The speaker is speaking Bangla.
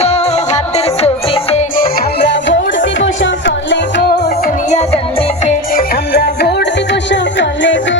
গো হাতের ছবিতে, আমরা ভোট দিব সকলে গো সোনিয়া গান্ধীকে, আমরা ভোট দিব সকলে গো